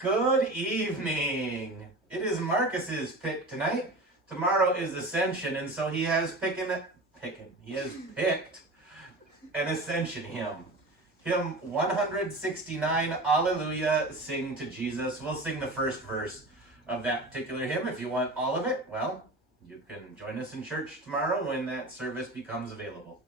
Good evening. It is Marcus's pick tonight. Tomorrow is Ascension, and so he has picked an Ascension hymn. Hymn 169, Alleluia, Sing to Jesus. We'll sing the first verse of that particular hymn. If you want all of it, well, you can join us in church tomorrow when that service becomes available.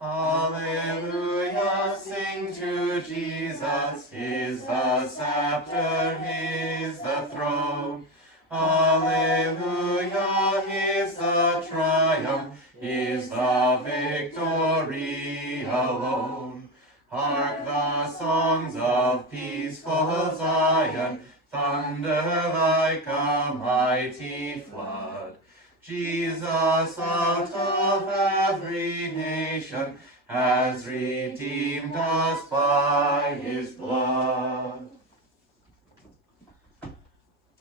Alleluia, sing to Jesus, His the scepter, His the throne. Alleluia, His the triumph, His the victory alone. Hark the songs of peaceful Zion, thunder like a mighty flood. Jesus out of every nation has redeemed us by His blood.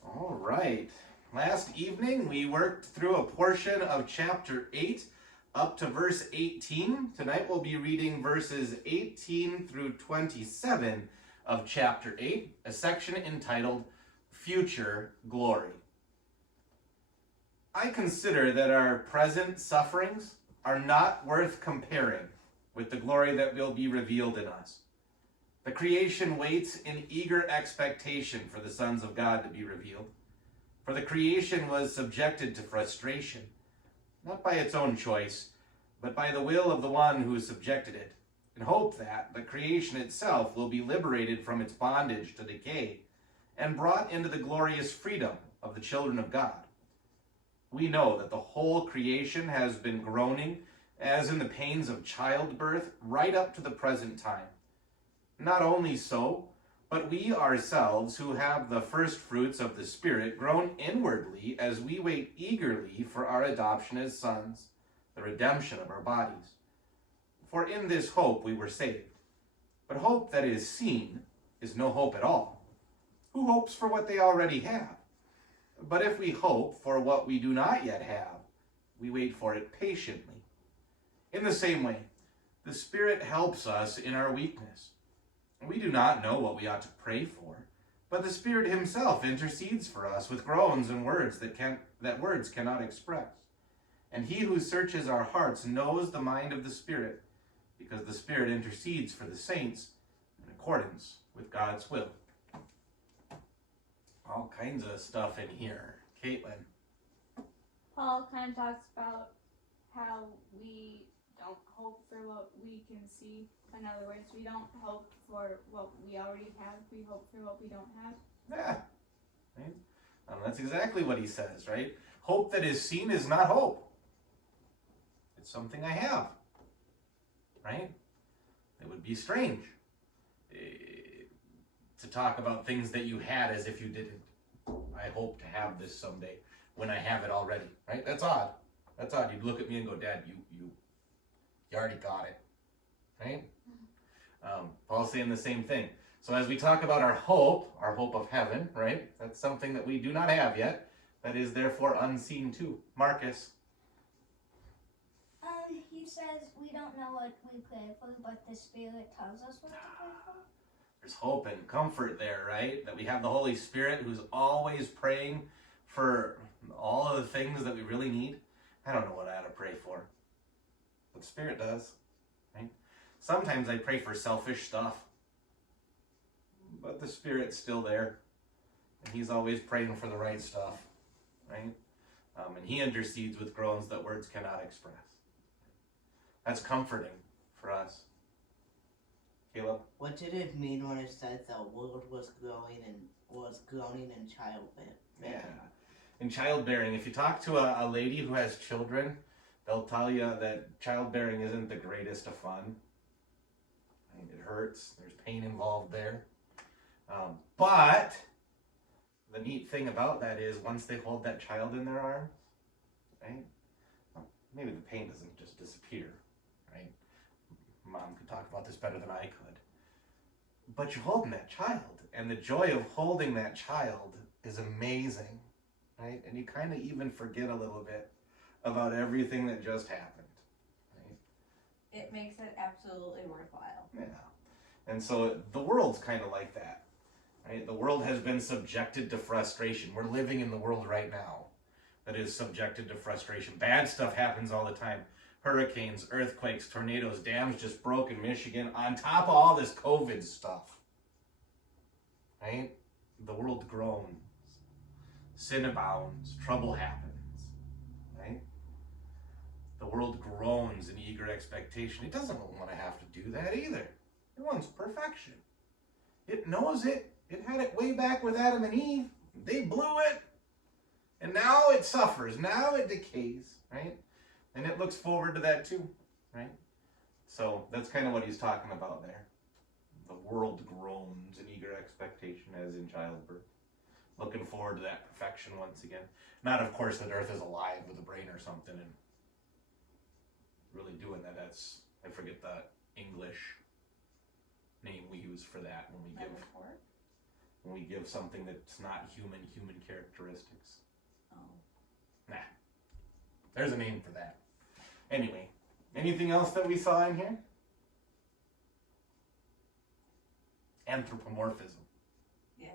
All right. Last evening we worked through a portion of chapter 8 up to verse 18. Tonight we'll be reading verses 18 through 27 of chapter 8, a section entitled Future Glory. I consider that our present sufferings are not worth comparing with the glory that will be revealed in us. The creation waits in eager expectation for the sons of God to be revealed. For the creation was subjected to frustration, not by its own choice, but by the will of the one who subjected it, in hope that the creation itself will be liberated from its bondage to decay and brought into the glorious freedom of the children of God. We know that the whole creation has been groaning as in the pains of childbirth right up to the present time. Not only so, but we ourselves who have the first fruits of the Spirit groan inwardly as we wait eagerly for our adoption as sons, the redemption of our bodies. For in this hope we were saved. But hope that is seen is no hope at all. Who hopes for what they already have? But if we hope for what we do not yet have, we wait for it patiently. In the same way, the Spirit helps us in our weakness. We do not know what we ought to pray for, but the Spirit Himself intercedes for us with groans and words that words cannot express. And He who searches our hearts knows the mind of the Spirit, because the Spirit intercedes for the saints in accordance with God's will. All kinds of stuff in here. Caitlin. Paul kind of talks about how we don't hope for what we can see. In other words, we don't hope for what we already have. We hope for what we don't have. Yeah. Right? That's exactly what he says, right? Hope that is seen is not hope. It's something I have. Right? It would be strange to talk about things that you had as if you didn't. I hope to have this someday when I have it already, right? That's odd. That's odd. You'd look at me and go, Dad, you already got it, right? Paul's saying the same thing. So as we talk about our hope of heaven, right? That's something that we do not have yet. That is therefore unseen too. Marcus. He says we don't know what we pray for, but the Spirit tells us what to pray for. There's hope and comfort there, right? That we have the Holy Spirit who's always praying for all of the things that we really need. I don't know what I ought to pray for, but the Spirit does, right? Sometimes I pray for selfish stuff, but the Spirit's still there, and He's always praying for the right stuff, right? And He intercedes with groans that words cannot express. That's comforting for us. Caleb? What did it mean when it said the world was groaning in childbirth? Yeah. In childbearing, if you talk to a lady who has children, they'll tell you that childbearing isn't the greatest of fun. I mean, it hurts. There's pain involved there. But the neat thing about that is once they hold that child in their arms, right? Maybe the pain doesn't just disappear, right? Mom could talk about this better than I could. But you're holding that child, and the joy of holding that child is amazing, right? And you kind of even forget a little bit about everything that just happened. Right? It makes it absolutely worthwhile. Yeah. And so the world's kind of like that. Right? The world has been subjected to frustration. We're living in the world right now that is subjected to frustration. Bad stuff happens all the time. Hurricanes, earthquakes, tornadoes, dams just broke in Michigan on top of all this COVID stuff. Right? The world groans. Sin abounds. Trouble happens. Right? The world groans in eager expectation. It doesn't want to have to do that either. It wants perfection. It knows it. It had it way back with Adam and Eve. They blew it. And now it suffers. Now it decays. Right? And it looks forward to that too. Right? So that's kind of what he's talking about there. The world groans in eager expectation as in childbirth. Looking forward to that perfection once again. Not, of course, that Earth is alive with a brain or something and really doing that. That's, I forget the English name we use for that when we give something that's not human characteristics. Oh. Nah. There's a name for that. Anyway, anything else that we saw in here? Anthropomorphism. Yeah.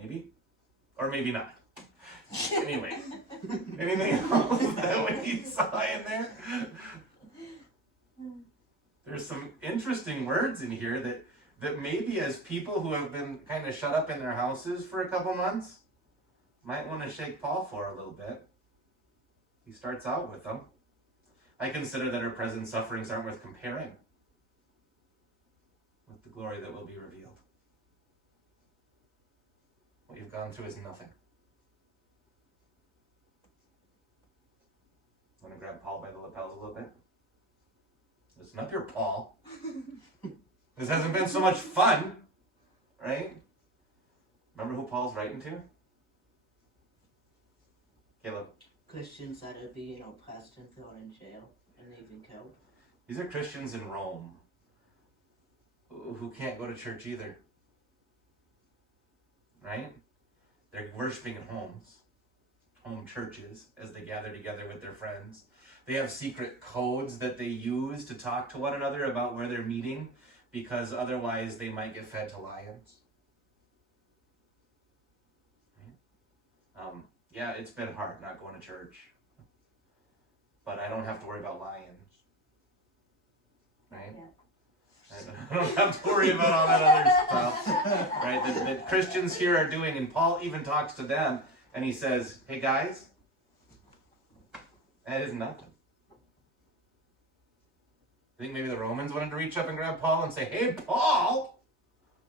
Maybe? Or maybe not. Anyway, anything else that we saw in there? There's some interesting words in here that maybe as people who have been kind of shut up in their houses for a couple months might want to shake Paul for a little bit. He starts out with them. I consider that our present sufferings aren't worth comparing with the glory that will be revealed. What you've gone through is nothing. Want to grab Paul by the lapels a little bit? Listen up here, Paul. This hasn't been so much fun, right? Remember who Paul's writing to? Caleb. Christians that are being oppressed and thrown in jail and even killed. These are Christians in Rome who can't go to church either. Right? They're worshiping in homes, home churches, as they gather together with their friends. They have secret codes that they use to talk to one another about where they're meeting, because otherwise they might get fed to lions. Right? Yeah, it's been hard not going to church, but I don't have to worry about lions. Right? Yeah. I don't have to worry about all that other stuff, right? That Christians here are doing, and Paul even talks to them, and he says, "Hey guys, that is nothing." I think maybe the Romans wanted to reach up and grab Paul and say, "Hey Paul,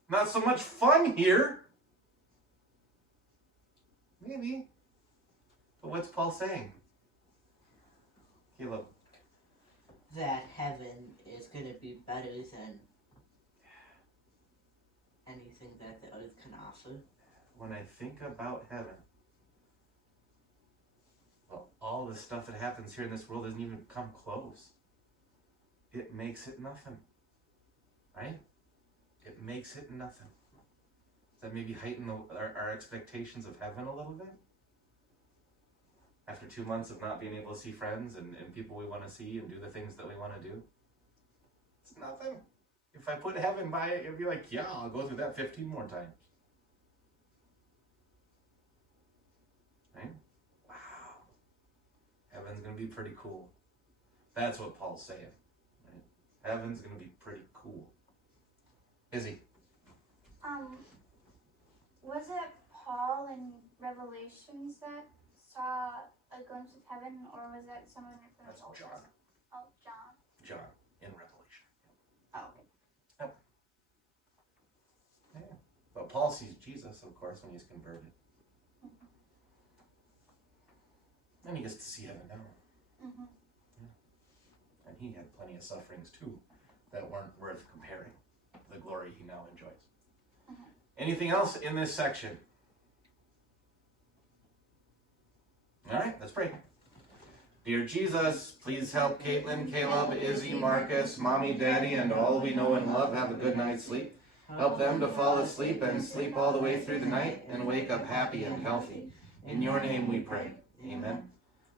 not so much fun here." Maybe, but what's Paul saying? Caleb. That heaven is going to be better than anything that the earth can offer. When I think about heaven, well, all the stuff that happens here in this world doesn't even come close. It makes it nothing. Right? It makes it nothing. Does that maybe heighten our expectations of heaven a little bit? After 2 months of not being able to see friends and people we want to see and do the things that we want to do? It's nothing. If I put heaven by it, it'd be like, yeah, I'll go through that 15 more times. Right? Wow. Heaven's going to be pretty cool. That's what Paul's saying. Right? Heaven's going to be pretty cool. Izzy? Was it Paul in Revelations that saw a glimpse of heaven, or was that someone from That's the Old John. Testament? Oh, John. John in Revelation. Oh, okay. Yeah. But Paul sees Jesus, of course, when he's converted. And he gets to see heaven now. Mm-hmm. Yeah. And he had plenty of sufferings too that weren't worth comparing the glory he now enjoys. Mm-hmm. Anything else in this section? All right, let's pray. Dear Jesus, please help Caitlin, Caleb, Izzy, Marcus, Mommy, Daddy, and all we know and love have a good night's sleep. Help them to fall asleep and sleep all the way through the night and wake up happy and healthy. In your name we pray. Amen.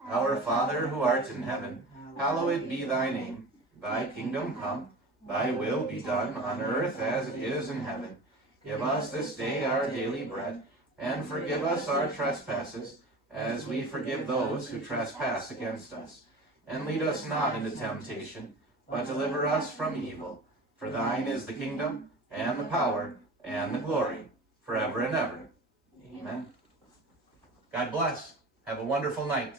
Our Father, Father who art in heaven, hallowed be thy name. Thy kingdom come, thy will be done on earth as it is in heaven. Give us this day our daily bread, and forgive us our trespasses, as we forgive those who trespass against us. And lead us not into temptation, but deliver us from evil. For thine is the kingdom, and the power, and the glory, forever and ever. Amen. God bless. Have a wonderful night.